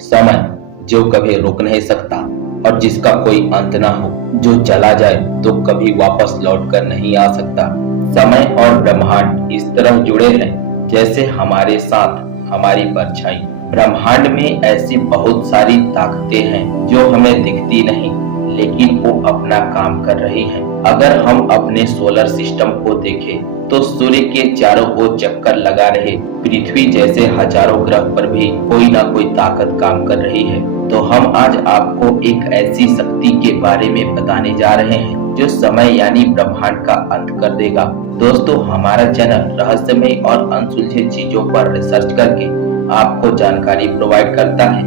समय जो कभी रुक नहीं सकता और जिसका कोई अंत ना हो, जो चला जाए तो कभी वापस लौट कर नहीं आ सकता। समय और ब्रह्मांड इस तरह जुड़े हैं जैसे हमारे साथ हमारी परछाई। ब्रह्मांड में ऐसी बहुत सारी ताकतें हैं जो हमें दिखती नहीं, लेकिन वो अपना काम कर रही हैं। अगर हम अपने सोलर सिस्टम को देखें तो सूर्य के चारों ओर चक्कर लगा रहे पृथ्वी जैसे हजारों ग्रह पर भी कोई ना कोई ताकत काम कर रही है। तो हम आज आपको एक ऐसी शक्ति के बारे में बताने जा रहे हैं जो समय यानी ब्रह्मांड का अंत कर देगा। दोस्तों, हमारा चैनल रहस्यमय और अनसुलझे चीजों पर रिसर्च करके आपको जानकारी प्रोवाइड करता है,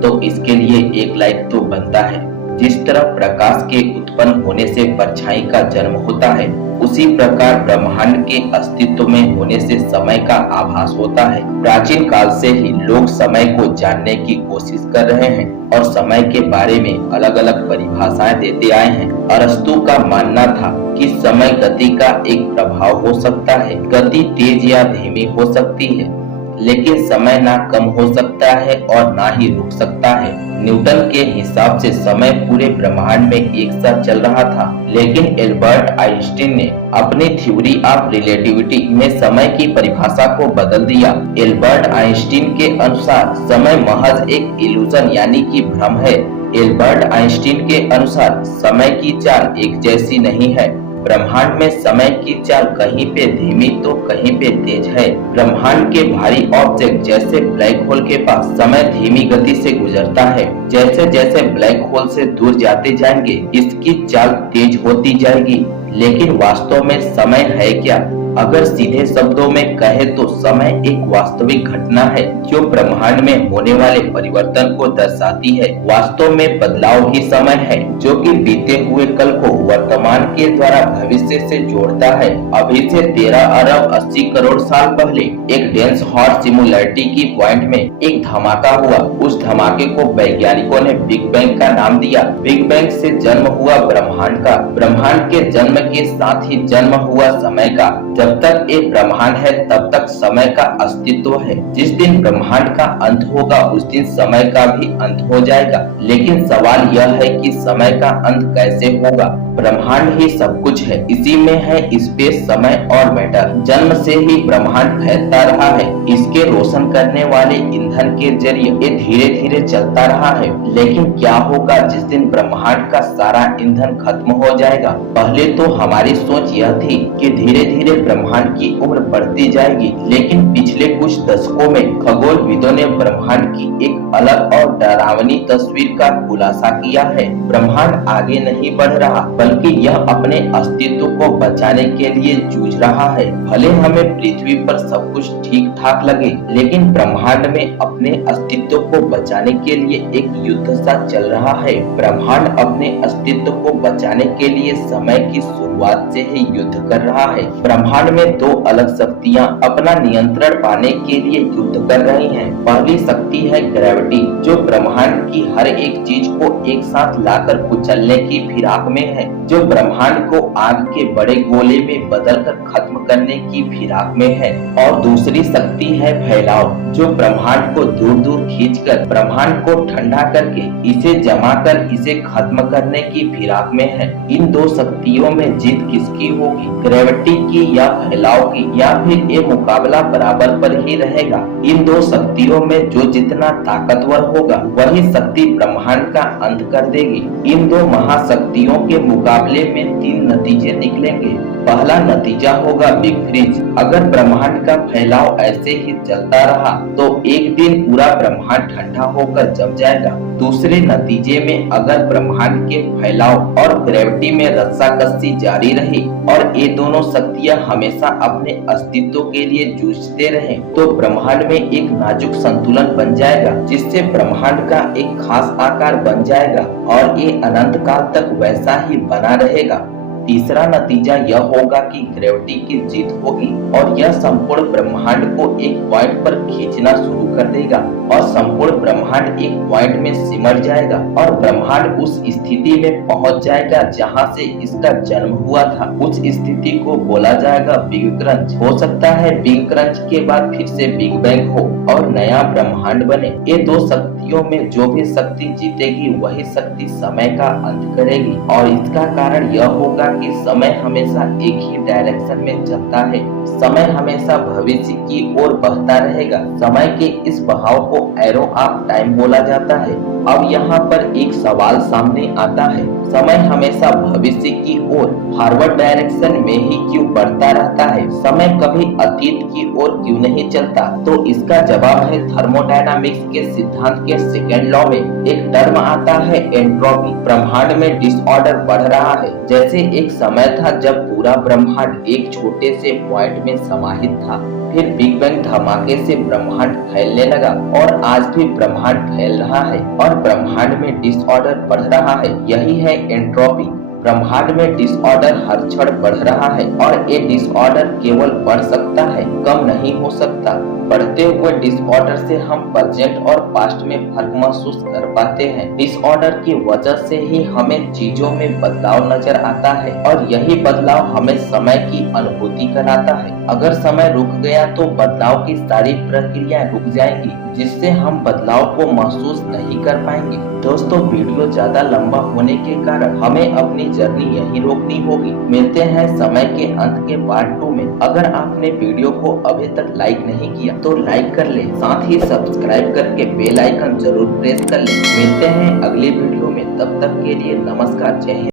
तो इसके लिए एक लाइक तो बनता है। जिस तरह प्रकाश के उत्पन्न होने से परछाई का जन्म होता है, उसी प्रकार ब्रह्मांड के अस्तित्व में होने से समय का आभास होता है। प्राचीन काल से ही लोग समय को जानने की कोशिश कर रहे हैं और समय के बारे में अलग अलग परिभाषाएं देते आए हैं। अरस्तु का मानना था कि समय गति का एक प्रभाव हो सकता है। गति तेज या धीमी हो सकती है, लेकिन समय ना कम हो सकता है और ना ही रुक सकता है। न्यूटन के हिसाब से समय पूरे ब्रह्मांड में एक साथ चल रहा था, लेकिन एल्बर्ट आइंस्टीन ने अपनी थ्योरी ऑफ रिलेटिविटी में समय की परिभाषा को बदल दिया। एल्बर्ट आइंस्टीन के अनुसार समय महज एक इल्यूजन यानी कि भ्रम है। एल्बर्ट आइंस्टीन के अनुसार समय की चाल एक जैसी नहीं है। ब्रह्मांड में समय की चाल कहीं पे धीमी तो कहीं पे तेज है। ब्रह्मांड के भारी ऑब्जेक्ट जैसे ब्लैक होल के पास समय धीमी गति से गुजरता है। जैसे जैसे ब्लैक होल से दूर जाते जाएंगे, इसकी चाल तेज होती जाएगी। लेकिन वास्तव में समय है क्या? अगर सीधे शब्दों में कहे तो समय एक वास्तविक घटना है जो ब्रह्मांड में होने वाले परिवर्तन को दर्शाती है। वास्तव में बदलाव ही समय है जो कि बीते हुए कल को वर्तमान के द्वारा भविष्य से जोड़ता है। अभी से 13 अरब 80 करोड़ साल पहले एक डेंस हॉट सिंगुलैरिटी की पॉइंट में एक धमाका हुआ। उस धमाके को वैज्ञानिकों ने बिग बैंग का नाम दिया। बिग बैंग से जन्म हुआ ब्रह्मांड का। ब्रह्मांड के जन्म के साथ ही जन्म हुआ समय का। जब तक एक ब्रह्मांड है तब तक समय का अस्तित्व है। जिस दिन ब्रह्मांड का अंत होगा उस दिन समय का भी अंत हो जाएगा। लेकिन सवाल यह है कि समय का अंत कैसे होगा? ब्रह्मांड ही सब कुछ है, इसी में है स्पेस, समय और मैटर। जन्म से ही ब्रह्मांड फैलता रहा है। इसके रोशन करने वाले ईंधन के जरिए ये धीरे धीरे चलता रहा है। लेकिन क्या होगा जिस दिन ब्रह्मांड का सारा ईंधन खत्म हो जाएगा? पहले तो हमारी सोच यह थी कि धीरे धीरे ब्रह्मांड की उम्र बढ़ती जाएगी, लेकिन पिछले कुछ दशकों में खगोलविदों ने ब्रह्मांड की एक अलग और डरावनी तस्वीर का खुलासा किया है। ब्रह्मांड आगे नहीं बढ़ रहा, बल्कि यह अपने अस्तित्व को बचाने के लिए जूझ रहा है। भले हमें पृथ्वी पर सब कुछ ठीक ठाक लगे, लेकिन ब्रह्मांड में अपने अस्तित्व को बचाने के लिए एक युद्ध सा चल रहा है। ब्रह्मांड अपने अस्तित्व को बचाने के लिए समय की शुरुआत से ही युद्ध कर रहा है। ब्रह्मांड में दो अलग शक्तियां अपना नियंत्रण पाने के लिए युद्ध कर रही हैं। पहली शक्ति है ग्रेविटी, जो ब्रह्मांड की हर एक चीज को एक साथ लाकर कुचलने की फिराक में है, जो ब्रह्मांड को आग के बड़े गोले में बदलकर खत्म करने की फिराक में है। और दूसरी शक्ति है फैलाव, जो ब्रह्मांड को दूर दूर खींचकर ब्रह्मांड को ठंडा करके इसे जमा कर इसे खत्म करने की फिराक में है। इन दो शक्तियों में जीत किसकी होगी? ग्रेविटी की या फैलाव की? या फिर ये मुकाबला बराबर पर ही रहेगा? इन दो शक्तियों में जो जितना ताकतवर होगा वही शक्ति ब्रह्मांड का अंत कर देगी। इन दो महाशक्तियों के मुकाबले में 3 नतीजे निकलेंगे। पहला नतीजा होगा बिग फ्रीज। अगर ब्रह्मांड का फैलाव ऐसे ही चलता रहा तो एक दिन पूरा ब्रह्मांड ठंडा होकर जम जाएगा। दूसरे नतीजे में अगर ब्रह्मांड के फैलाव और ग्रेविटी में रस्साकसी जारी रही और ये दोनों शक्तियां हमेशा अपने अस्तित्व के लिए जूझते रहे, तो ब्रह्मांड में एक नाजुक संतुलन बन जाएगा, जिससे ब्रह्मांड का एक खास आकार बन जाएगा और ये अनंत काल तक वैसा ही बना रहेगा। तीसरा नतीजा यह होगा कि ग्रेविटी की जीत होगी और यह संपूर्ण ब्रह्मांड को एक पॉइंट पर खींचना शुरू कर देगा और संपूर्ण ब्रह्मांड एक पॉइंट में सिमट जाएगा और ब्रह्मांड उस स्थिति में पहुंच जाएगा जहां से इसका जन्म हुआ था। उस स्थिति को बोला जाएगा बिग क्रंच। हो सकता है बिग क्रंच के बाद फिर से बिग बैंग हो और नया ब्रह्मांड बने। ये दो शक्तियों में जो भी शक्ति जीतेगी वही शक्ति समय का अंत करेगी और इसका कारण यह होगा कि समय हमेशा एक ही डायरेक्शन में चलता है। समय हमेशा भविष्य की ओर बहता रहेगा। समय के इस बहाव को एरो ऑफ टाइम बोला जाता है। अब यहाँ पर एक सवाल सामने आता है, समय हमेशा भविष्य की ओर फॉरवर्ड डायरेक्शन में ही क्यों बढ़ता रहता है? समय कभी अतीत की ओर क्यों नहीं चलता? तो इसका जवाब है थर्मोडायनामिक्स के सिद्धांत के सेकेंड लॉ में एक टर्म आता है एंट्रोपी। ब्रह्मांड में डिसऑर्डर बढ़ रहा है। जैसे एक समय था जब पूरा ब्रह्मांड एक छोटे से पॉइंट में समाहित था, फिर बिग बैंग धमाके से ब्रह्मांड फैलने लगा और आज भी ब्रह्मांड फैल रहा है और ब्रह्मांड में डिसऑर्डर बढ़ रहा है। यही है एंट्रोपी। ब्रह्मांड में डिसऑर्डर हर क्षण बढ़ रहा है और ये डिसऑर्डर केवल बढ़ सकता है, कम नहीं हो सकता। बढ़ते हुए डिसऑर्डर से हम प्रेजेंट और पास्ट में फर्क महसूस कर पाते हैं। डिसऑर्डर की वजह से ही हमें चीजों में बदलाव नजर आता है और यही बदलाव हमें समय की अनुभूति कराता है। अगर समय रुक गया तो बदलाव की सारी प्रक्रिया रुक जाएंगी, जिससे हम बदलाव को महसूस नहीं कर पाएंगे। दोस्तों, वीडियो ज्यादा लंबा होने के कारण हमें अपनी जर्नी यहीं रोकनी होगी। मिलते हैं समय के अंत के पार्ट 2 में। अगर आपने वीडियो को अभी तक लाइक नहीं किया तो लाइक कर ले, साथ ही सब्सक्राइब करके बेल आइकन जरूर प्रेस कर ले। मिलते हैं अगली वीडियो में, तब तक के लिए नमस्कार, जय हिंद।